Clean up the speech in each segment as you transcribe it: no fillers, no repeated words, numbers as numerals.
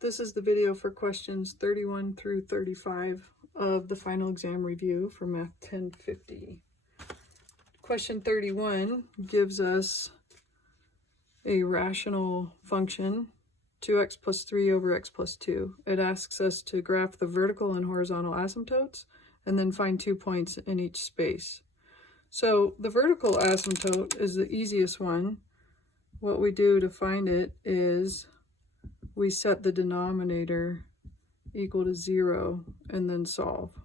This is the video for questions 31 through 35 of the final exam review for Math 1050. Question 31 gives us a rational function, 2x plus 3 over x plus 2. It asks us to graph the vertical and horizontal asymptotes and then find 2 points in each space. So the vertical asymptote is the easiest one. What we do to find it is we set the denominator equal to 0 and then solve.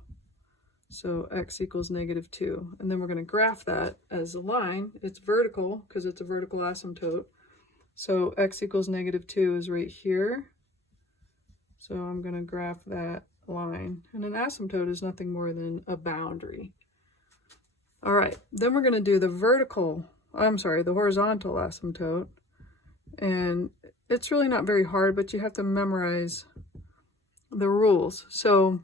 So x equals -2. And then we're going to graph that as a line. It's vertical because it's a vertical asymptote. So x equals -2 is right here. So I'm going to graph that line. And an asymptote is nothing more than a boundary. All right, then we're going to do the horizontal asymptote. And it's really not very hard, but you have to memorize the rules. So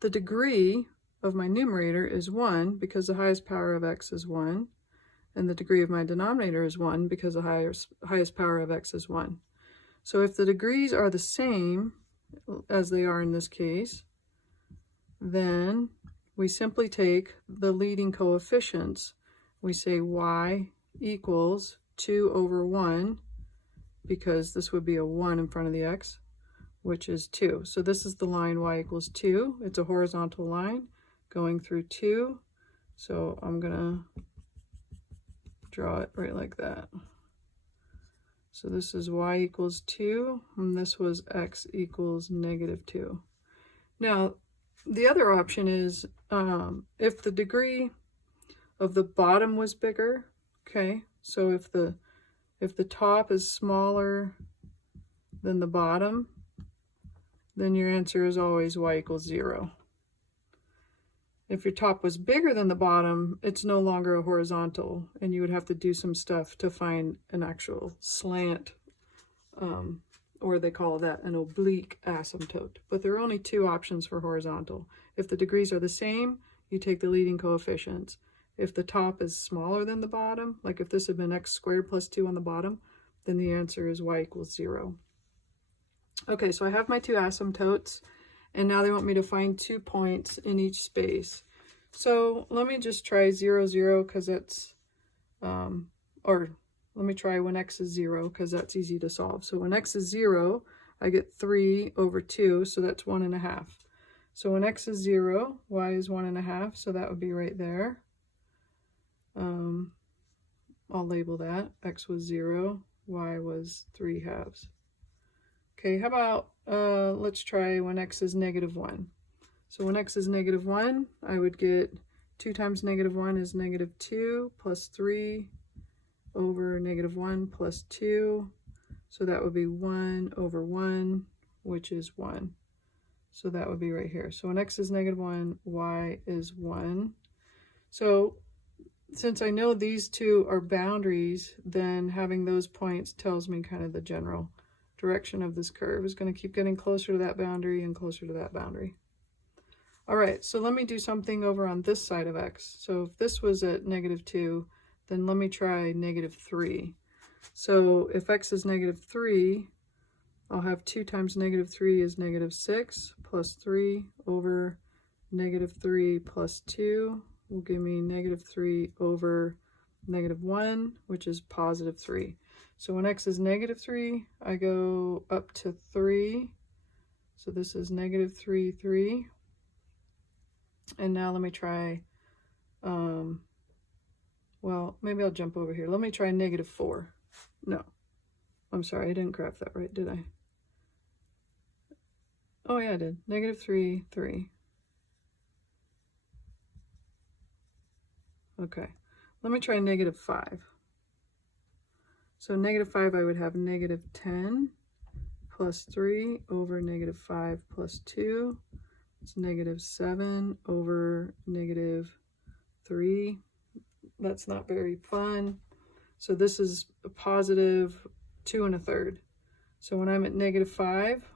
the degree of my numerator is 1 because the highest power of x is 1. And the degree of my denominator is 1 because the highest power of x is 1. So if the degrees are the same as they are in this case, then we simply take the leading coefficients. We say y equals 2 over 1, because this would be a 1 in front of the x, which is 2. So this is the line y equals 2. It's a horizontal line going through 2. So I'm going to draw it right like that. So this is y equals 2, and this was x equals -2. Now, the other option is if the degree of the bottom was bigger, okay, so if the top is smaller than the bottom, then your answer is always y equals 0. If your top was bigger than the bottom, it's no longer a horizontal, and you would have to do some stuff to find an actual slant, or they call that an oblique asymptote. But there are only 2 options for horizontal. If the degrees are the same, you take the leading coefficients. If the top is smaller than the bottom, like if this had been x squared plus 2 on the bottom, then the answer is y equals 0. Okay, so I have my 2 asymptotes, and now they want me to find 2 points in each space. So let me just try 0, 0, because that's, or let me try when x is 0, because that's easy to solve. So when x is 0, I get 3 over 2, so that's 1.5. So when x is 0, y is 1.5, so that would be right there. I'll label that. X was 0, y was 3/2. Okay, how about, let's try when x is -1. So when x is -1, I would get 2 times -1 is -2 plus 3 over -1 plus 2. So that would be 1 over 1, which is 1. So that would be right here. So when x is -1, y is 1. So since I know these 2 are boundaries, then having those points tells me kind of the general direction of this curve is going to keep getting closer to that boundary and closer to that boundary. All right, so let me do something over on this side of x. So if this was at -2, then let me try -3. So if x is -3, I'll have 2 times -3 is -6 plus 3 over -3 plus 2 will give me -3 over -1, which is +3. So when x is -3, I go up to 3. So this is -3, 3. And now let me try, well, maybe I'll jump over here. Let me try -4. No, I'm sorry, I didn't graph that right, did I? Oh yeah, I did. -3, 3. Okay, let me try -5. So -5, I would have -10 plus 3 over -5 plus 2. It's -7 over -3. That's not very fun. So this is a +2 1/3. So when I'm at -5,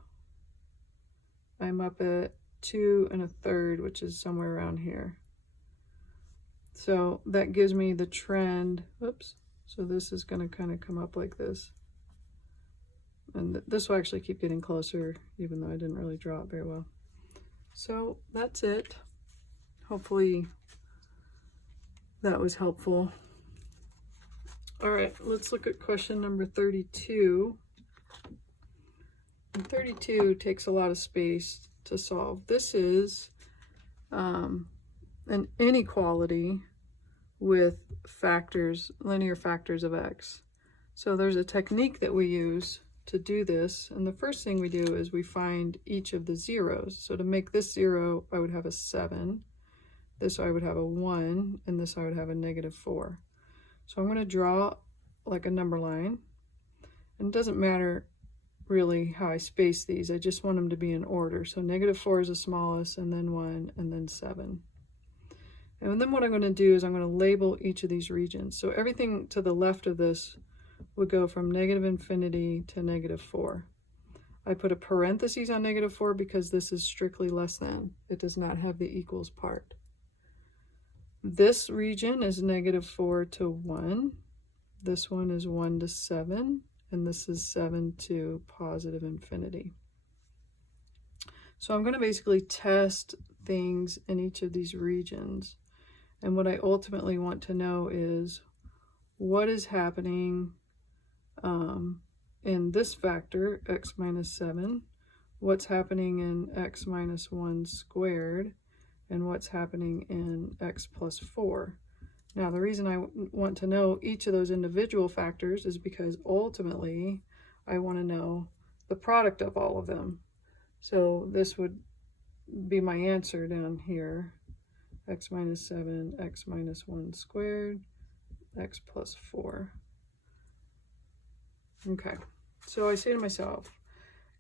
I'm up at 2 1/3, which is somewhere around here. So that gives me the trend. Oops. So this is going to kind of come up like this. And this will actually keep getting closer, even though I didn't really draw it very well. So that's it. Hopefully that was helpful. All right, let's look at question number 32. And 32 takes a lot of space to solve. This is an inequality with factors, linear factors of x. So there's a technique that we use to do this, and the first thing we do is we find each of the zeros. So to make this 0, I would have a 7, this I would have a 1, and this I would have a -4. So I'm going to draw like a number line, and it doesn't matter really how I space these, I just want them to be in order. So -4 is the smallest, and then 1, and then 7. And then what I'm going to do is I'm going to label each of these regions. So everything to the left of this would go from -infinity to -4. I put a parentheses on -4 because this is strictly less than. It does not have the equals part. This region is -4 to 1. This one is 1 to 7. And this is 7 to +infinity. So I'm going to basically test things in each of these regions. And what I ultimately want to know is what is happening in this factor, x minus 7, what's happening in x minus 1 squared, and what's happening in x plus 4. Now, the reason I want to know each of those individual factors is because ultimately I want to know the product of all of them. So this would be my answer down here. X minus 7, x minus 1 squared, x plus 4. Okay, so I say to myself,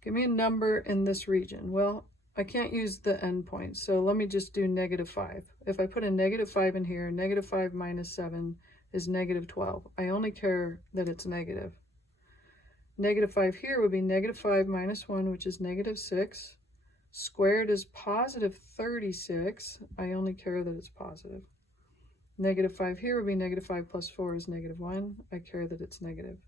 give me a number in this region. Well, I can't use the endpoint, so let me just do -5. If I put a -5 in here, -5 minus 7 is -12. I only care that it's negative. -5 here would be -5 minus 1, which is -6. Squared is +36. I only care that it's positive. -5 here would be -5 plus 4 is -1. I care that it's negative.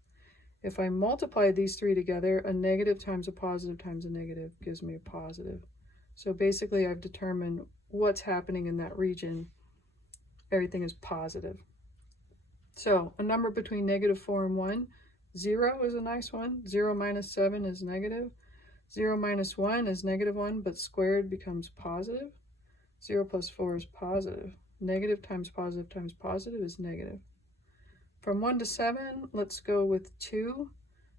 If I multiply these three together, a negative times a positive times a negative gives me a positive. So basically I've determined what's happening in that region. Everything is positive. So a number between -4 and 1, 0 is a nice one. 0 minus 7 is negative. 0 minus 1 is -1, but squared becomes positive. 0 plus 4 is positive. Negative times positive is negative. From 1 to 7, let's go with 2.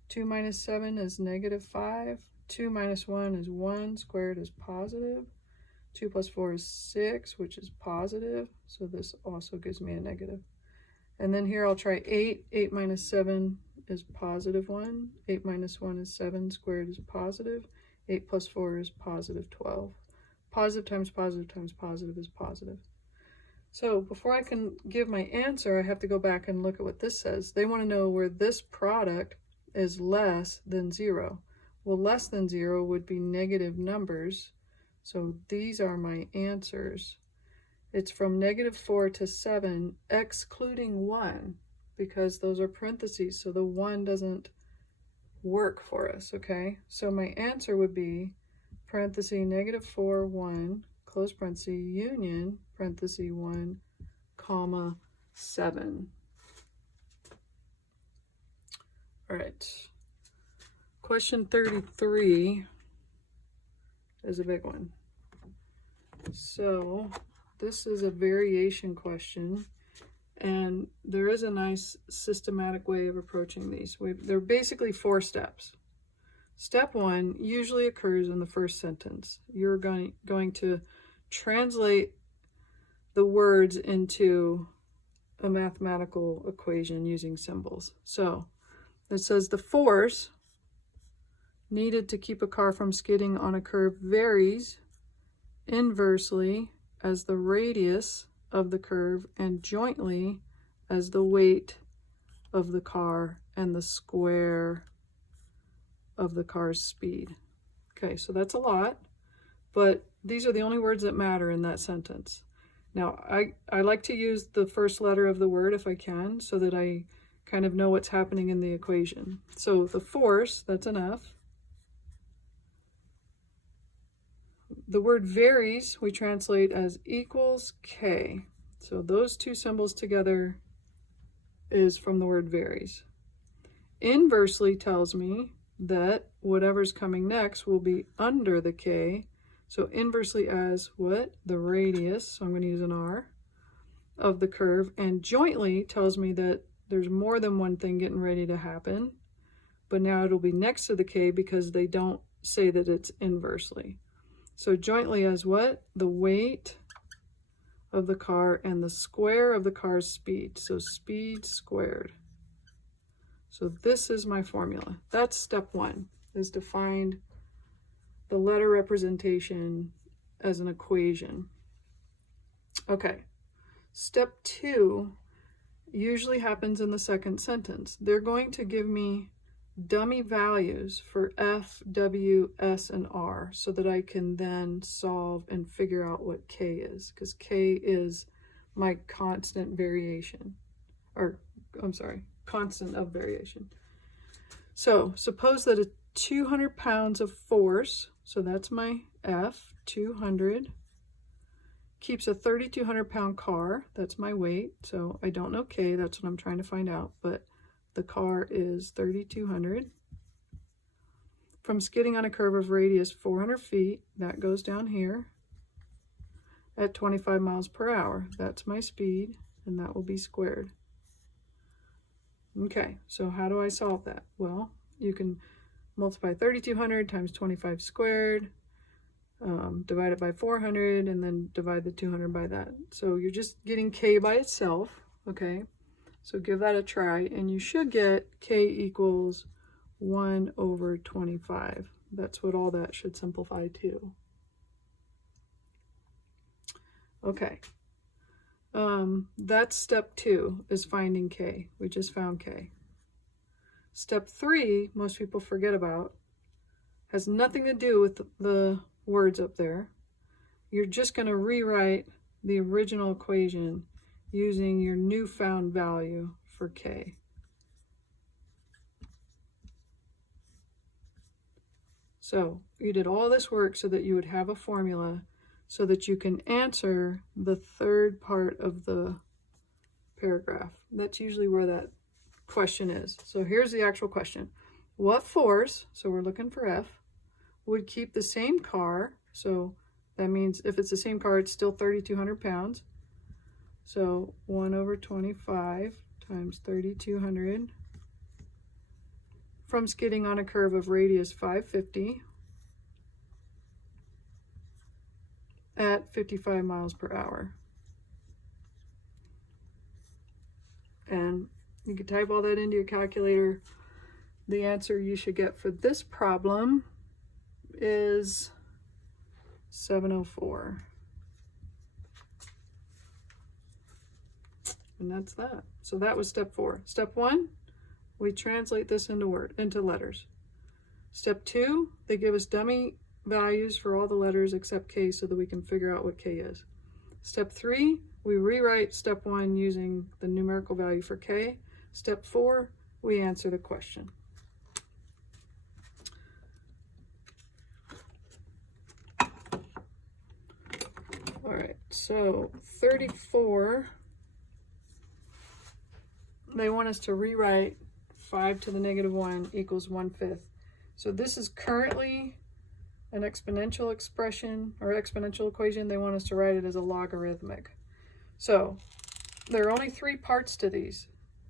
2 minus 7 is -5. 2 minus 1 is 1. Squared is positive. 2 plus 4 is 6, which is positive. So this also gives me a negative. And then here I'll try 8. 8 minus 7 is +1. 8 minus 1 is 7. Squared is positive. 8 plus 4 is +12. Positive times positive times positive is positive. So before I can give my answer, I have to go back and look at what this says. They want to know where this product is less than 0. Well, less than 0 would be negative numbers. So these are my answers. It's from -4 to 7, excluding 1, because those are parentheses, so the 1 doesn't work for us, okay? So my answer would be parenthesis -4, 1, close parenthesis, union, parenthesis 1, comma, 7. All right. Question 33 is a big one. So this is a variation question, and there is a nice systematic way of approaching these. They're basically 4 steps. Step 1 usually occurs in the first sentence. You're going to translate the words into a mathematical equation using symbols. So it says the force needed to keep a car from skidding on a curve varies inversely as the radius of the curve and jointly as the weight of the car and the square of the car's speed. Okay, so that's a lot, but these are the only words that matter in that sentence. Now, I like to use the first letter of the word if I can, so that I kind of know what's happening in the equation. So the force, that's an F. The word varies we translate as equals K. So those two symbols together is from the word varies. Inversely tells me that whatever's coming next will be under the K. So inversely as what? The radius, so I'm going to use an R, of the curve. And jointly tells me that there's more than one thing getting ready to happen. But now it'll be next to the K because they don't say that it's inversely. So jointly as what? The weight of the car and the square of the car's speed. So speed squared. So this is my formula. That's step one, is to find the letter representation as an equation. Okay, step two usually happens in the second sentence. They're going to give me dummy values for F, W, S, and R so that I can then solve and figure out what K is, because K is my constant variation, or I'm sorry, constant of variation. So suppose that a 200 pounds of force, so that's my F, 200, keeps a 3,200 pound car, that's my weight, so I don't know K, that's what I'm trying to find out, but the car is 3,200. From skidding on a curve of radius 400 feet, that goes down here, at 25 miles per hour, that's my speed, and that will be squared. Okay, so how do I solve that? Well, you can multiply 3,200 times 25 squared, divide it by 400, and then divide the 200 by that. So you're just getting K by itself, okay? So give that a try, and you should get K equals 1 over 25. That's what all that should simplify to. Okay. That's step two, is finding K. We just found K. Step three, most people forget about, has nothing to do with the words up there. You're just going to rewrite the original equation using your newfound value for K. So you did all this work so that you would have a formula so that you can answer the third part of the paragraph. That's usually where that question is. So here's the actual question. What force, so we're looking for F, would keep the same car, so that means if it's the same car, it's still 3,200 pounds. So 1 over 25 times 3,200 from skidding on a curve of radius 550 at 55 miles per hour. And you can type all that into your calculator. The answer you should get for this problem is 704. And that's that. So that was step four. Step one, we translate this into letters. Step two, they give us dummy values for all the letters except K so that we can figure out what K is. Step three, we rewrite step one using the numerical value for K. Step four, we answer the question. All right, so 34, they want us to rewrite 5 to the negative 1 equals 1/5. So this is currently an exponential expression or exponential equation. They want us to write it as a logarithmic. So there are only 3 parts to these.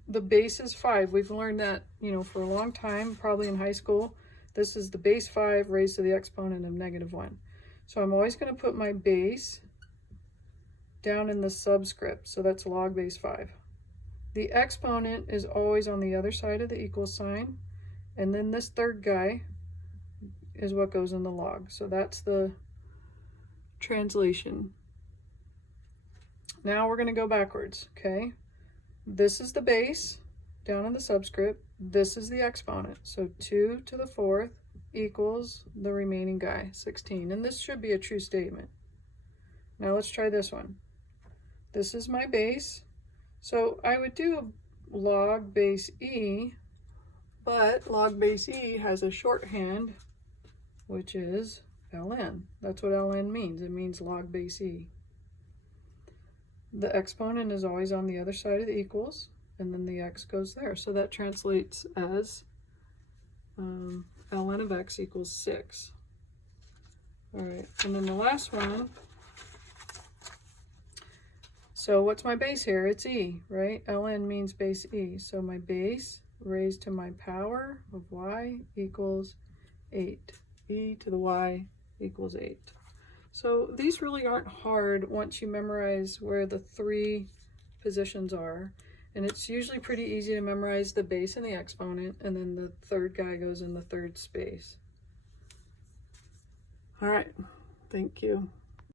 The base is 5. We've learned that, for a long time, probably in high school. This is the base 5 raised to the exponent of negative 1. So I'm always going to put my base down in the subscript. So that's log base 5. The exponent is always on the other side of the equal sign. And then this third guy is what goes in the log. So that's the translation. Now we're going to go backwards, okay? This is the base down in the subscript. This is the exponent. So 2 to the 4th equals the remaining guy, 16. And this should be a true statement. Now let's try this one. This is my base. So I would do log base e, but log base e has a shorthand, which is ln. That's what ln means. It means log base e. The exponent is always on the other side of the equals, and then the x goes there. So that translates as ln of x equals 6. All right, and then the last one, so what's my base here? It's e, right? ln means base e. So my base raised to my power of y equals 8. E to the y equals 8. So these really aren't hard once you memorize where the 3 positions are. And it's usually pretty easy to memorize the base and the exponent, and then the third guy goes in the third space. All right, thank you.